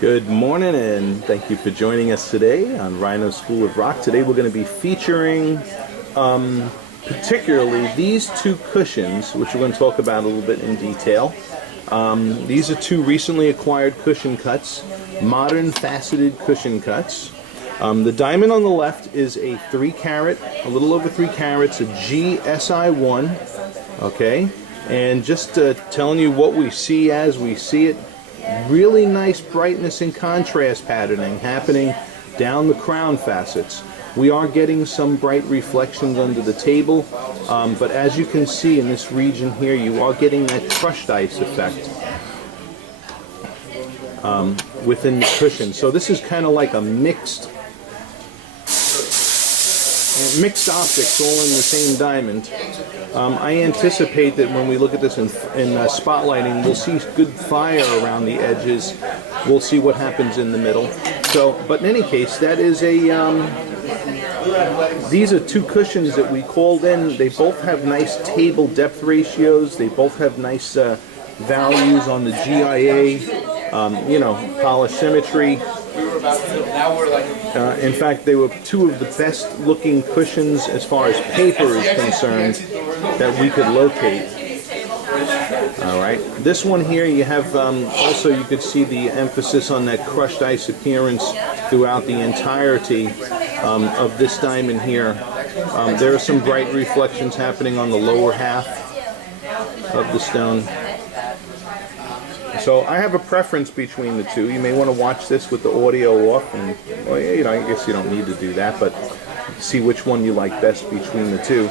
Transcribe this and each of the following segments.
Good morning and thank you for joining us today on Rhino School of Rock. Today we're going to be featuring particularly these two cushions, which we're going to talk about a little bit in detail. These are two recently acquired cushion cuts, modern faceted cushion cuts. The diamond on the left is a 3 carat, a little over 3 carats, a GSI1, okay? And just telling you what we see as we see it. Really nice brightness and contrast patterning happening down the crown facets. We are getting some bright reflections under the table, but as you can see in this region here, you are getting that crushed ice effect within the cushion. So this is kind of like a mixed optics all in the same diamond. I anticipate that when we look at this in spotlighting, we'll see good fire around the edges. We'll see what happens in the middle. So, but in any case, that is these are two cushions that we called in. They both have nice table depth ratios. They both have nice values on the GIA, polish symmetry. In fact, they were two of the best looking cushions as far as paper is concerned that we could locate. Alright, this one here you have also, you could see the emphasis on that crushed ice appearance throughout the entirety of this diamond here. There are some bright reflections happening on the lower half of the stone. So I have a preference between the two. You may want to watch this with the audio off, and well, I guess you don't need to do that, but see which one you like best between the two.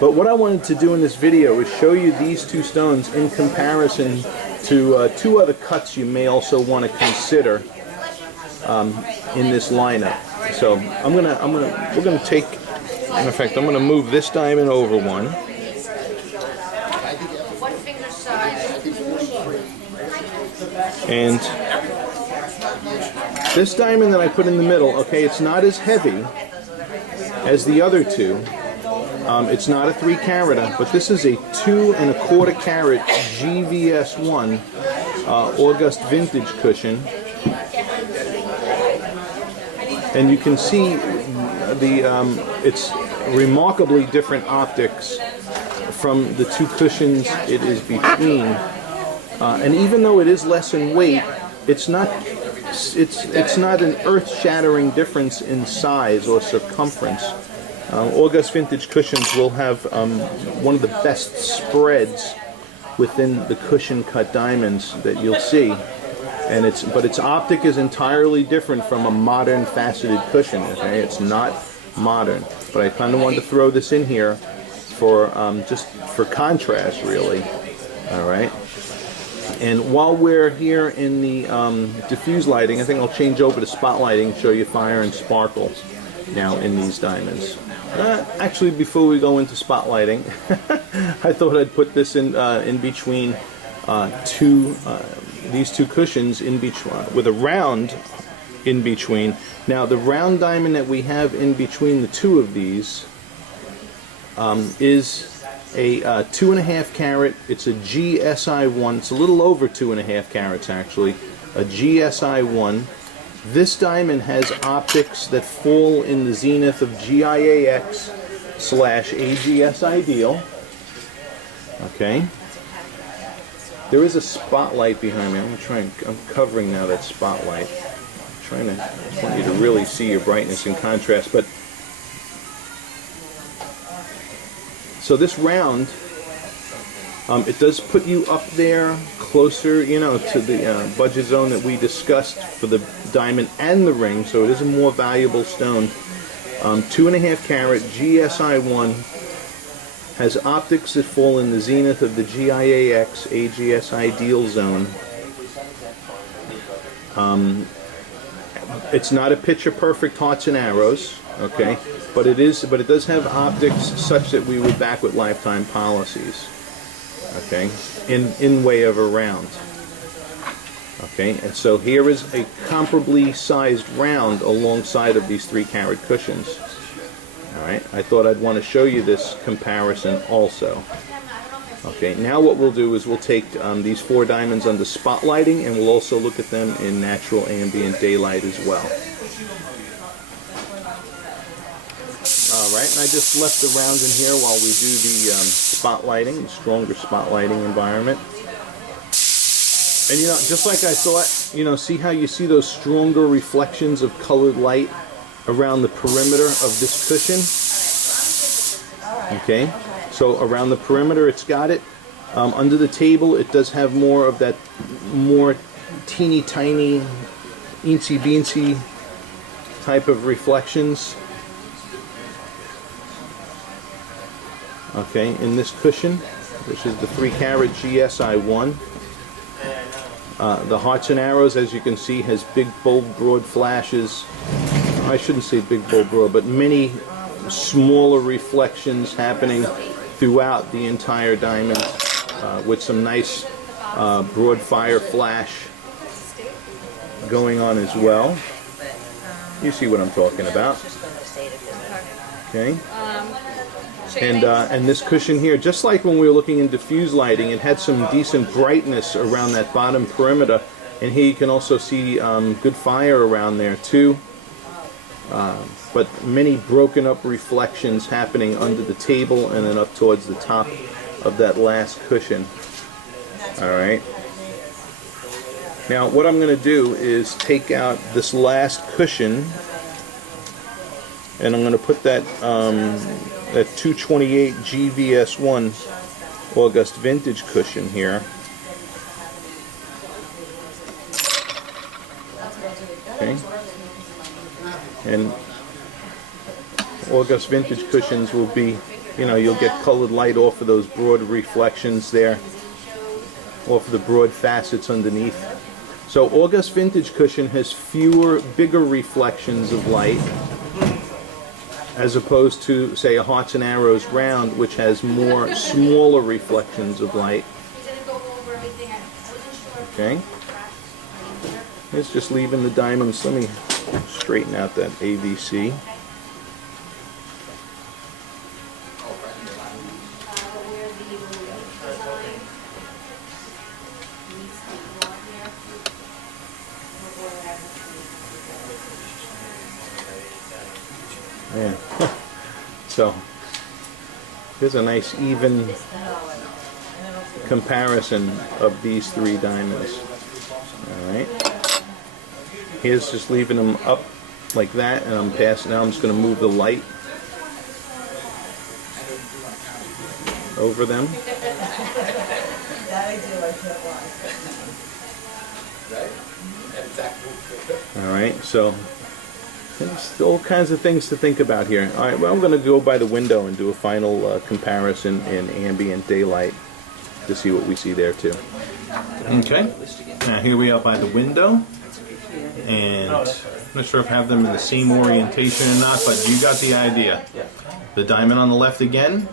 But what I wanted to do in this video is show you these two stones in comparison to two other cuts you may also want to consider in this lineup. So we're gonna take. In fact, I'm gonna move this diamond over one. And this diamond that I put in the middle, okay, it's not as heavy as the other two. It's not a 3 carat, but this is a 2 1/4 carat GVS1 August vintage cushion. And you can see it's remarkably different optics from the two cushions it is between. And even though it is less in weight, it's not an earth-shattering difference in size or circumference. August vintage cushions will have one of the best spreads within the cushion cut diamonds that you'll see, and its optic is entirely different from a modern faceted cushion. Okay, it's not modern, but I kind of wanted to throw this in here for just for contrast, really. All right. And while we're here in the diffuse lighting, I think I'll change over to spotlighting, show you fire and sparkle now in these diamonds. Actually, before we go into spotlighting, I thought I'd put this in between these two cushions in between, with a round in between. Now, the round diamond that we have in between the two of these is a 2 1/2 carat. It's a GSI1. It's a little over 2 1/2 carats actually. A GSI1. This diamond has optics that fall in the zenith of GIAX/AGS ideal. Okay. There is a spotlight behind me. I'm covering now that spotlight. I want you to really see your brightness and contrast, but so this round, it does put you up there closer, to the budget zone that we discussed for the diamond and the ring, so it is a more valuable stone. 2 1/2 carat GSI1 has optics that fall in the zenith of the GIAX AGS ideal zone. It's not a picture perfect hearts and arrows, okay, but it does have optics such that we would back with lifetime policies, okay, in way of a round. Okay, and so here is a comparably sized round alongside of these 3 carat cushions. Alright, I thought I'd want to show you this comparison also. Okay, now what we'll do is we'll take these 4 diamonds under spotlighting, and we'll also look at them in natural ambient daylight as well. Alright, and I just left the round in here while we do the spotlighting, the stronger spotlighting environment. And you know, just like I thought, you know, see how you see those stronger reflections of colored light around the perimeter of this cushion? Okay, so around the perimeter it's got it. Under the table it does have more of that more teeny tiny, eensy beensy type of reflections. Okay, in this cushion, which is the 3-carat GSI1. The hearts and arrows, as you can see, has big, bold, broad flashes. I shouldn't say big, bold, broad, but many smaller reflections happening throughout the entire diamond with some nice broad fire flash going on as well. You see what I'm talking about. Okay. And this cushion here, just like when we were looking in diffuse lighting, it had some decent brightness around that bottom perimeter. And here you can also see good fire around there too. But many broken up reflections happening under the table and then up towards the top of that last cushion. Alright. Now what I'm going to do is take out this last cushion, and I'm going to put that that 228 GVS1 August Vintage cushion here. Okay. And August Vintage cushions will be, you know, you'll get colored light off of those broad reflections there, off of the broad facets underneath. So August Vintage cushion has fewer, bigger reflections of light, as opposed to, say, a Hearts and Arrows round, which has more smaller reflections of light. Okay. It's just leaving the diamonds. Let me straighten out that AVC. Yeah. So here's a nice even comparison of these 3 diamonds. Alright. Here's just leaving them up like that, and I'm passing. Now I'm just going to move the light over them. Alright, so there's all kinds of things to think about here. Alright, well, I'm going to go by the window and do a final comparison in ambient daylight to see what we see there too. Okay, now here we are by the window, and I'm not sure if I have them in the same orientation or not, but you got the idea. The diamond on the left again,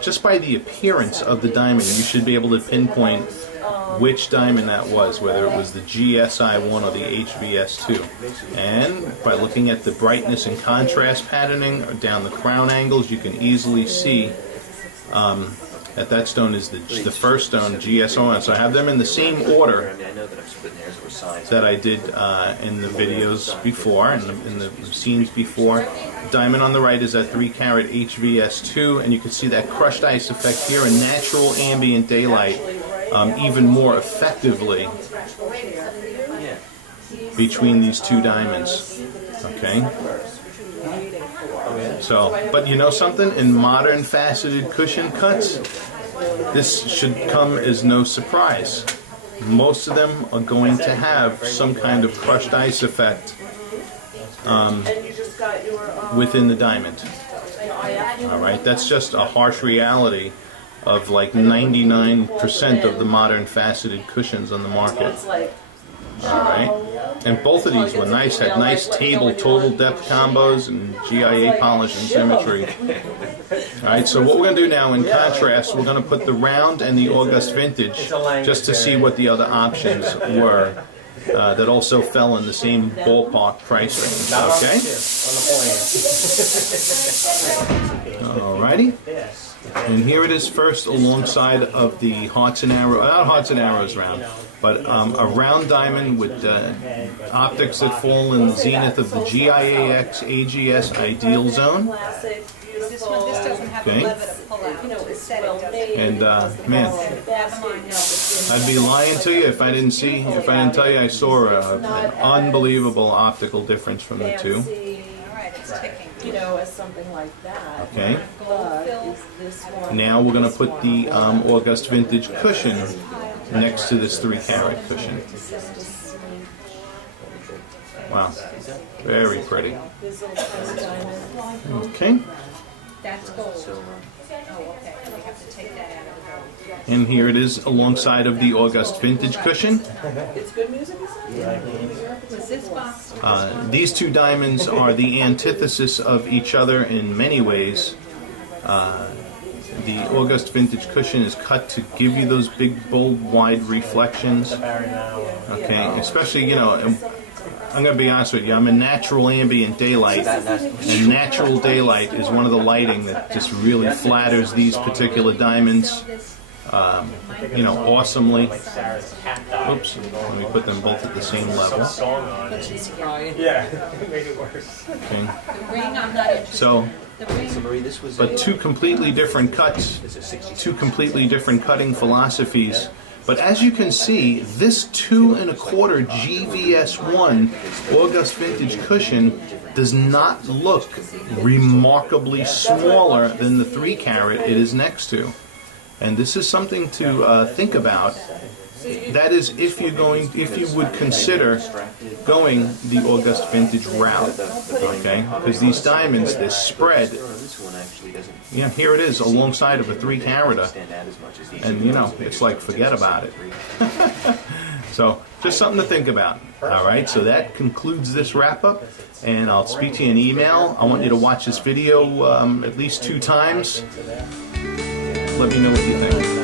just by the appearance of the diamond, you should be able to pinpoint which diamond that was, whether it was the GSI1 or the HVS2. And by looking at the brightness and contrast patterning down the crown angles, you can easily see that stone is the first stone, GSI1. So I have them in the same order that I did in the videos before, in the scenes before. Diamond on the right is that 3-carat HVS2, and you can see that crushed ice effect here in natural ambient daylight even more effectively between these 2 diamonds. Okay. So, but you know something? In modern faceted cushion cuts, this should come as no surprise. Most of them are going to have some kind of crushed ice effect within the diamond. Alright, that's just a harsh reality of like 99% of the modern faceted cushions on the market. Alright, and both of these were nice, had nice table total depth combos and GIA polish and symmetry. Alright, so what we're going to do now, in contrast, we're going to put the round and the August Vintage just to see what the other options were that also fell in the same ballpark price range. Okay? Alrighty. And here it is first alongside of the hearts and arrows, not hearts and arrows round, but a round diamond with optics that fall in the zenith of the GIAX AGS ideal zone. This doesn't have a lever to pull out. And man, I'd be lying to you if I didn't tell you I saw an unbelievable optical difference from the two. All right, it's ticking. As something like that. Okay. But is this one? Now we're going to put the August Vintage cushion next to this 3-carat cushion. Wow, very pretty. This little tiny diamond. Okay. That's gold. Oh, okay. We have to take that out of the gold. And here it is alongside of the August Vintage cushion. It's good music, is it? Was this box? These two diamonds are the antithesis of each other in many ways. The August Vintage cushion is cut to give you those big, bold, wide reflections. Okay, especially, I'm going to be honest with you, I'm in natural ambient daylight, and natural daylight is one of the lighting that just really flatters these particular diamonds, awesomely. Oops, let me put them both at the same level. Yeah, make it worse. Okay. The ring, I'm not interested. So, The ring, but two completely different cuts, two completely different cutting philosophies. But as you can see, this 2 1/4 GVS1 August Vintage cushion does not look remarkably smaller than the 3-carat it is next to. And this is something to think about. That is, if you would consider going the August Vintage route, okay? Because these diamonds, this spread, here it is alongside of a 3-carat, and it's like forget about it. So just something to think about. All right, so that concludes this wrap up, and I'll speak to you in email. I want you to watch this video at least 2 times. Let me know what you think.